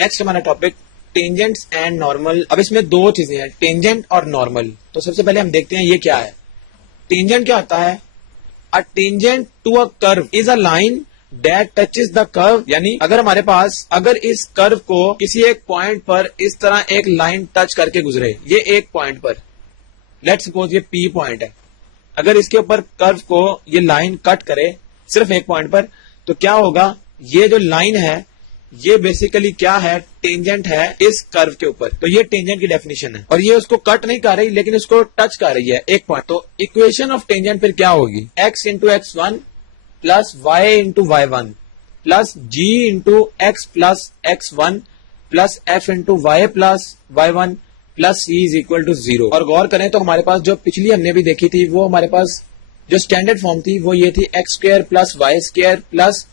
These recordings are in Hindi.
नेक्स्ट हमारा टॉपिक टेंजेंट्स एंड नॉर्मल। अब इसमें दो चीजें हैं, टेंजेंट और नॉर्मल। तो सबसे पहले हम देखते हैं ये क्या है। टेंजेंट क्या होता है? A tangent to a curve is a line that touches the curve. यानी अगर इस कर्व को किसी एक पॉइंट पर इस तरह एक लाइन टच करके गुजरे, ये एक पॉइंट पर, लेट्स सपोज ये पी पॉइंट है, अगर इसके ऊपर कर्व को ये लाइन कट करे सिर्फ एक पॉइंट पर, तो क्या होगा? ये जो लाइन है ये बेसिकली क्या है? टेंजेंट है इस कर्व के ऊपर। तो ये टेंजेंट की डेफिनेशन है, और ये उसको कट नहीं कर रही लेकिन इसको टच कर रही है एक पॉइंट। तो इक्वेशन ऑफ टेंजेंट फिर क्या होगी? x into x1 plus y into y1 plus g into x plus x1 plus f into y plus y1 plus c is equal to 0। और गौर करें तो हमारे पास जो पिछली हमने भी देखी थी, वो हमारे पास जो स्टैंडर्ड फॉर्म थी वो ये थी x square plus y square plus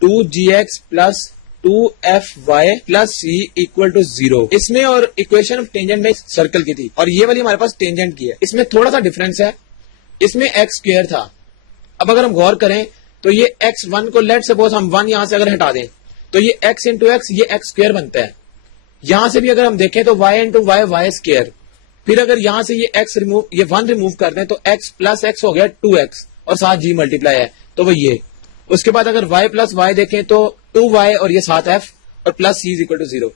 2gx plus 2fy plus c equal to 0। इसमें और इक्वेशन ऑफ टेंजेंट में सर्कल की थी, और ये वाली हमारे पास टेंजेंट की है। इसमें थोड़ा सा डिफरेंस है, इसमें x स्क्वायर था। अब अगर हम गौर करें तो ये x1 को लेट सपोज हम 1 यहां से अगर हटा दें तो ये x इंटू एक्स ये x स्क्वायर बनता है। यहां से भी अगर हम देखें तो y into Y Y square. फिर अगर यहां से ये ये 1 रिमूव कर दें तो x प्लस एक्स हो गया 2x और साथ g मल्टीप्लाई है तो वो ये। उसके बाद अगर y प्लस वाई देखें तो 2y और ये साथ f और plus c is equal to 0।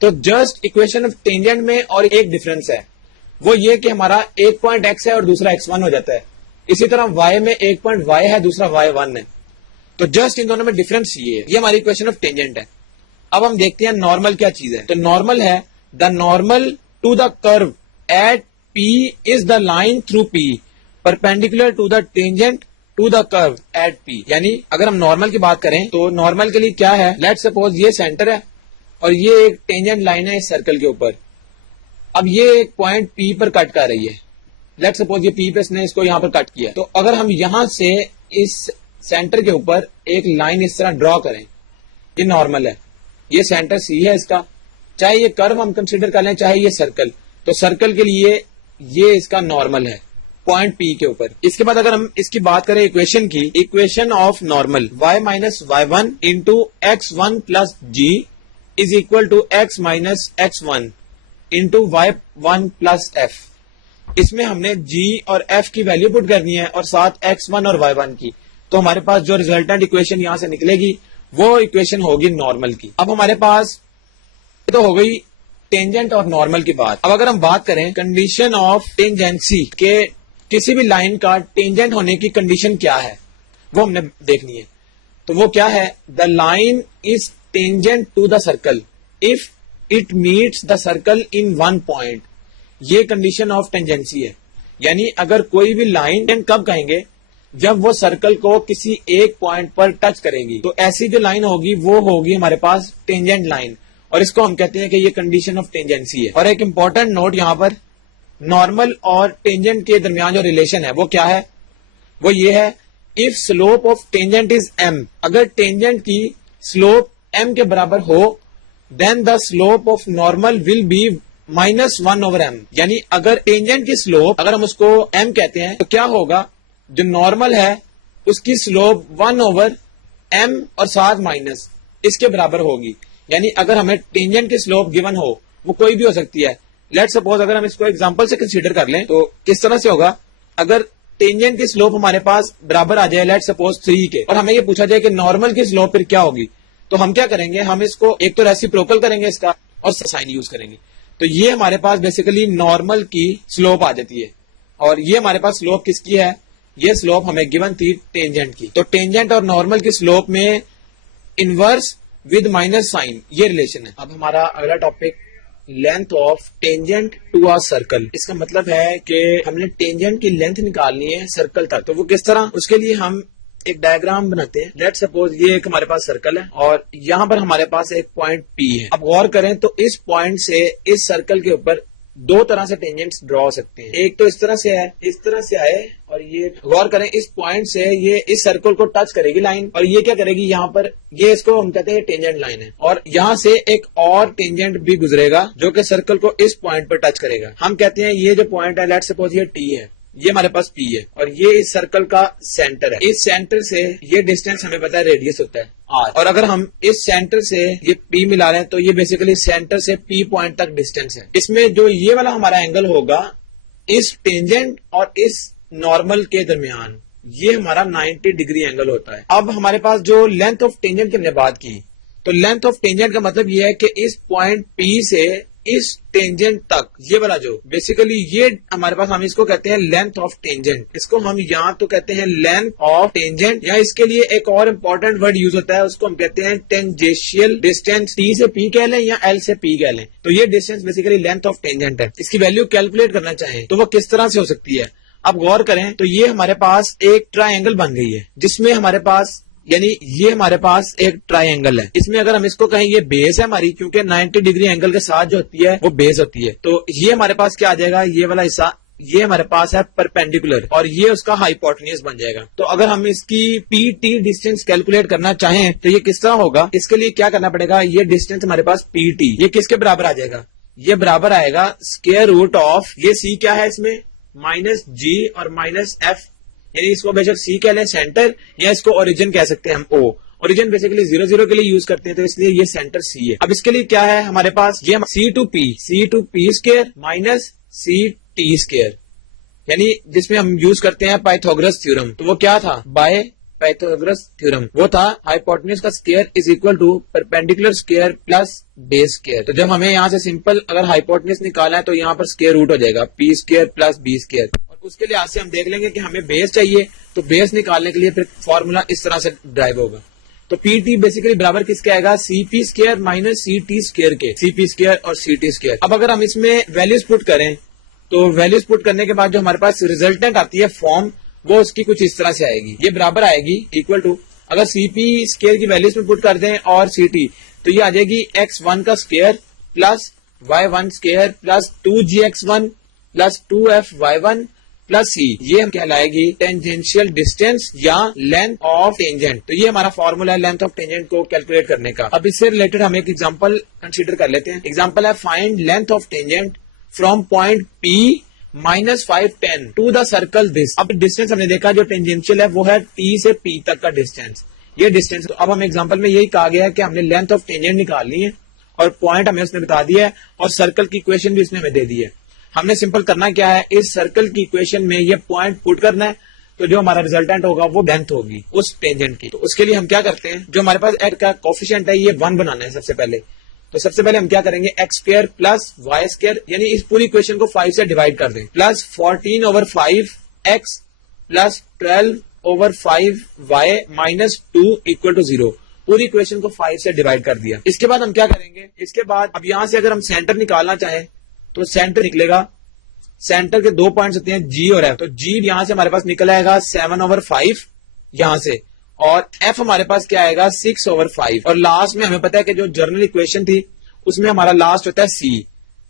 तो जस्ट इक्वेशन ऑफ टेंजेंट में और एक डिफरेंस है, वो ये कि हमारा एक पॉइंट x है और दूसरा x1 हो जाता है। इसी तरह y में एक पॉइंट y है, दूसरा y1 है। तो जस्ट इन दोनों में डिफरेंस ये है। ये हमारी इक्वेशन ऑफ टेंजेंट है। अब हम देखते हैं नॉर्मल क्या चीज है। तो नॉर्मल है the normal to the curve at p is the line through p perpendicular to the tangent to the curve at p। यानी अगर हम नॉर्मल की बात करें तो नॉर्मल के लिए क्या है? लेट्स सपोज ये सेंटर है और ये एक टेंजेंट लाइन है इस सर्कल के ऊपर। अब ये एक पॉइंट p पर कट कर रही है। लेट्स सपोज ये p पे इसने इसको यहां पर कट किया। तो अगर हम यहां से इस सेंटर के ऊपर एक लाइन इस तरह ड्रॉ करें, ये नॉर्मल है। ये सेंटर c है इसका, चाहे ये कर्व हम कंसीडर कर लें चाहे ये सर्कल। तो सर्कल के लिए ये इसका नॉर्मल है पॉइंट P के ऊपर। इसके बाद अगर हम इसकी बात करें इक्वेशन की, equation of normal y minus y1 into x1 plus g is equal to x minus x1 into y1 plus f। इसमें हमने g और f की वैल्यू पुट करनी है और साथ x1 और y1 की। तो हमारे पास जो रिजल्टेंट इक्वेशन यहां से निकलेगी वो इक्वेशन होगी नॉर्मल की। अब हमारे पास तो हो गई टेंजेंट और नॉर्मल की बात। अब अगर हम बात करें कंडीशन ऑफ टेंजेंसी के, किसी भी लाइन का टेंजेंट होने की कंडीशन क्या है वो हमने देखनी है। तो वो क्या है? The line is tangent to the circle if it meets the circle in one point. ये कंडीशन ऑफ टेंजेंसी है। यानी अगर कोई भी लाइन, कब कहेंगे? जब वो सर्कल को किसी एक पॉइंट पर टच करेगी। तो ऐसी जो लाइन होगी वो होगी हमारे पास टेंजेंट लाइन, और इसको हम कहते हैं कि ये कंडीशन ऑफ टेंजेंसी है। और एक इंपॉर्टेंट नोट यहां पर, नॉर्मल और टेंजेंट के दरमियान जो रिलेशन है वो क्या है? वो ये है, if slope of tangent is m, अगर टेंजेंट की स्लोप m के बराबर हो, then the slope of normal will be -1 over m। यानी अगर टेंजेंट की स्लोप, अगर हम उसको m कहते हैं, तो क्या होगा? जो नॉर्मल है उसकी स्लोप 1 ओवर m और साथ माइनस इसके बराबर होगी। यानी अगर हमें टेंजेंट की स्लोप गिवन हो, वो कोई भी हो सकती है। लेट्स सपोज अगर हम इसको एग्जांपल से कंसीडर कर लें तो किस तरह से होगा? अगर टेंजेंट की स्लोप हमारे पास बराबर आ जाए लेट्स सपोज 3 के, और हमें ये पूछा जाए कि नॉर्मल की स्लोप फिर क्या होगी, तो हम क्या करेंगे? हम इसको एक तो रेसिप्रोकल करेंगे इसका और साइन यूज करेंगे। तो ये हमारे पास बेसिकली नॉर्मल की स्लोप आ जाती है। और ये हमारे पास स्लोप किसकी है? ये स्लोप हमें गिवन थी टेंजेंट की। तो टेंजेंट और नॉर्मल की स्लोप में इनवर्स विद माइनस साइन, ये रिलेशन है। अब हमारा अगला topic, length of tangent to a circle. इसका मतलब है कि हमने टेंजेंट की लेंथ निकालनी है सर्कल तक। तो वो किस तरह? उसके लिए हम एक डायग्राम बनाते हैं। लेट्स सपोज ये एक हमारे पास सर्कल है और यहाँ पर हमारे पास एक पॉइंट P है। अब गौर करें तो इस पॉइंट से इस सर्कल के ऊपर दो तरह से टेंजेंट्स ड्रॉ हो सकते हैं। एक तो इस तरह से है, इस तरह से आए, और ये गौर करें इस पॉइंट से ये इस सर्कल को टच करेगी लाइन, और ये क्या करेगी? यहाँ पर ये इसको हम कहते हैं टेंजेंट लाइन है, और यहाँ से एक और टेंजेंट भी गुजरेगा जो कि सर्कल को इस पॉइंट पर टच करेगा। हम कहते हैं ये जो पॉइंट है, लेट्स सपोज ये T है, ये हमारे पास P है, और ये इस सर्कल का सेंटर है। इस सेंटर से ये डिस्टेंस हमें पता है रेडियस होता है आर, और अगर हम इस सेंटर से ये पी मिला रहे हैं तो ये बेसिकली सेंटर से पी पॉइंट तक डिस्टेंस है। इसमें जो ये वाला हमारा एंगल होगा इस टेंजेंट और इस नॉर्मल के दरमियान, ये हमारा 90 डिग्री एंगल होता है। अब हमारे पास जो लेंथ ऑफ टेंजेंट की हमने बात की, तो लेंथ ऑफ टेंजेंट का मतलब ये है कि इस पॉइंट पी से इस टेंजेंट तक, ये वाला जो बेसिकली ये हमारे पास, हम इसको कहते हैं लेंथ ऑफ टेंजेंट। इसको हम यहाँ तो कहते हैं लेंथ ऑफ टेंजेंट, या इसके लिए एक और इम्पोर्टेंट वर्ड यूज होता है, उसको हम कहते हैं टेंजेंशियल डिस्टेंस। टी से पी कह लें या एल से पी कह लें, तो ये distance basically length of tangent है। इसकी वैल्यू कैलकुलेट करना चाहें तो वो किस तरह से हो सकती है, आप गौर करें तो ये हमारे पास एक ट्रायंगल बन गई है, जिसमें हमारे पास, यानी ये हमारे पास एक ट्रायंगल है। इसमें अगर हम इसको कहें ये बेस है हमारी, क्योंकि 90 डिग्री एंगल के साथ जो होती है वो बेस होती है, तो ये हमारे पास क्या आ जाएगा, ये वाला हिस्सा ये हमारे पास है परपेंडिकुलर, और ये उसका हाइपोटेन्यूज बन जाएगा। तो अगर हम इसकी पी टी डिस्टेंस कैलकुलेट करना चाहें तो ये किस तरह होगा, इसके लिए क्या करना पड़ेगा, ये डिस्टेंस हमारे पास पी टी, ये किसके बराबर आ जाएगा, ये बराबर आएगा स्क्वायर रूट ऑफ, ये सी क्या है इसमें, माइनस जी और माइनस एफ, यानी इसको बेशक सी कह लें सेंटर, या इसको ओरिजिन कह सकते हैं हम ओ। ओरिजिन बेसिकली 0 0 के लिए यूज करते हैं, तो इसलिए ये सेंटर सी है। अब इसके लिए क्या है हमारे पास, ये c two p square minus C T square, यानी जिसमें हम यूज करते हैं पाइथागोरस थ्योरम। तो वो क्या था, बाय पाइथागोरस थ्योरम, वो था हाइपोटेन्यूज का square is equal to perpendicular square plus base square. तो जब हमें यहाँ से सिंपल अगर हाइपोटेन्यूज निकालना है तो यहाँ पर स्क्वायर रूट हो जाएगा P square plus B square, और उसके लिए आज से हम देख लेंगे कि हमें बेस चाहिए, तो बेस निकालने के लिए फिर फॉर्मूला इस तरह से ड्राइव होगा। तो पी टी बेसिकली बराबर किसके आएगा, C P square minus C T square के, सी पी स्क्वायर और सी टी स्क्वायर। अब अगर हम इसमें वैल्यूज पुट करें तो वैल्यूज पुट करने के बाद जो हमारे पास रिजल्टेंट आती है फॉर्म, वो उसकी कुछ इस तरह से आएगी, ये बराबर आएगी इक्वल टू, अगर सीपी स्क्वायर की वैल्यूज में पुट कर दें और सीटी, तो ये आ जाएगी x1 का square plus y1 square plus 2gx1 plus 2fy1 plus c, ये हम कहलाएगी टेंजेंशियल डिस्टेंस या लेंथ ऑफ टेंजेंट। तो ये हमारा फॉर्मूला है लेंथ ऑफ टेंजेंट को कैलकुलेट करने का। अब इससे रिलेटेड हम एक एग्जांपल कंसीडर कर लेते हैं। एग्जांपल है find length of tangent from point P -510 to the circle this. अब डिस्टेंस हमने देखा जो टेंजेंशियल है वो है T से P तक का डिस्टेंस, ये डिस्टेंस। तो अब हम एग्जांपल में यही कहा गया है कि हमने लेंथ ऑफ टेंजेंट निकालनी है और पॉइंट हमें उसने बता दिया है और सर्कल की इक्वेशन भी उसने हमें दे दी है। हमने सिंपल करना क्या है, इस सर्कल की इक्वेशन में ये पॉइंट पुट करना है, तो जो हमारा रिजल्टेंट होगा वो लेंथ होगी उस टेंजेंट की। तो उसके लिए हम क्या करते हैं, जो हमारे पास x का कोफिशिएंट है ये 1 बनाना है सबसे पहले। तो सबसे पहले हम क्या करेंगे, X square plus Y square, यानी इस पूरी इक्वेशन को 5 से डिवाइड कर दें, plus 14/5 X plus 12/5 Y minus 2 equal to 0। पूरी इक्वेशन को 5 से डिवाइड कर दिया। इसके बाद हम क्या करेंगे, इसके बाद अब यहां से अगर हम सेंटर निकालना चाहें तो सेंटर निकलेगा, सेंटर के 2 पॉइंट्स होते हैं जी और एफ। तो जी यहां से हमारे पास निकल आएगा 7/5 यहां से, और f हमारे पास क्या आएगा 6/5, और लास्ट में हमें पता है कि जो जर्नल इक्वेशन थी उसमें हमारा लास्ट होता है c,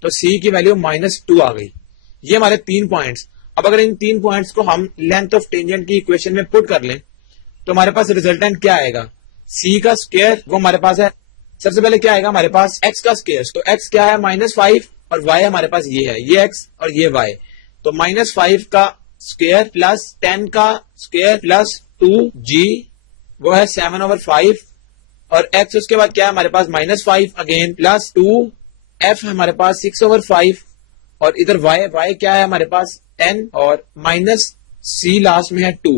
तो c की वैल्यू -2 आ गई। ये हमारे 3 पॉइंट्स। अब अगर इन 3 पॉइंट्स को हम लेंथ ऑफ टेंजेंट की इक्वेशन में पुट कर लें तो हमारे पास रिजल्टेंट क्या आएगा, c का स्क्वायर वो हमारे पास है, सबसे पहले क्या आएगा हमारे पास x का स्क्वायर, तो x क्या है -5 और y हमारे पास ये है, ये x और ये y, तो -5 का स्क्वायर प्लस 10 का स्क्वायर प्लस 2g वो है 7/5, और x उसके बाद क्या है हमारे पास -5 अगेन प्लस 2f हमारे पास 6/5, और इधर y क्या है हमारे पास 10 और माइनस c लास्ट में है 2।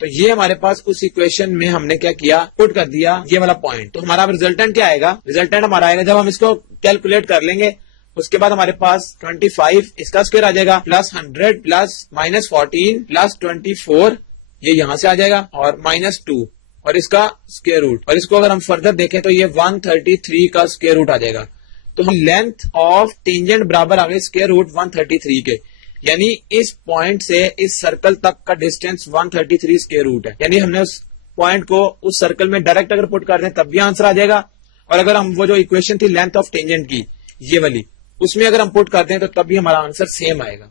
तो ये हमारे पास उस इक्वेशन में हमने क्या किया, पुट कर दिया ये वाला पॉइंट। तो हमारा रिजल्टेंट क्या आएगा, रिजल्टेंट हमारा आएगा जब हम इसको कैलकुलेट कर लेंगे, उसके बाद हमारे पास 25 इसका स्क्वायर आ जाएगा प्लस 100 प्लस -14 प्लस 24, ये यहां से आ जाएगा, और -2 और इसका स्क्वायर रूट, और इसको अगर हम फर्दर देखें तो ये 133 का स्क्वायर रूट आ जाएगा। तो हम लेंथ ऑफ टेंजेंट बराबर आ गए स्क्वायर रूट 133 के, यानी इस पॉइंट से इस सर्कल तक का डिस्टेंस 133 स्क्वायर रूट है। यानी हमने उस पॉइंट को उस सर्कल में डायरेक्ट अगर पुट कर दें तब भी आंसर आ जाएगा, और अगर हम वो जो इक्वेशन थी लेंथ ऑफ टेंजेंट की ये वाली उसमें अगर हम पुट करते हैं तो तब भी हमारा आंसर सेम आएगा।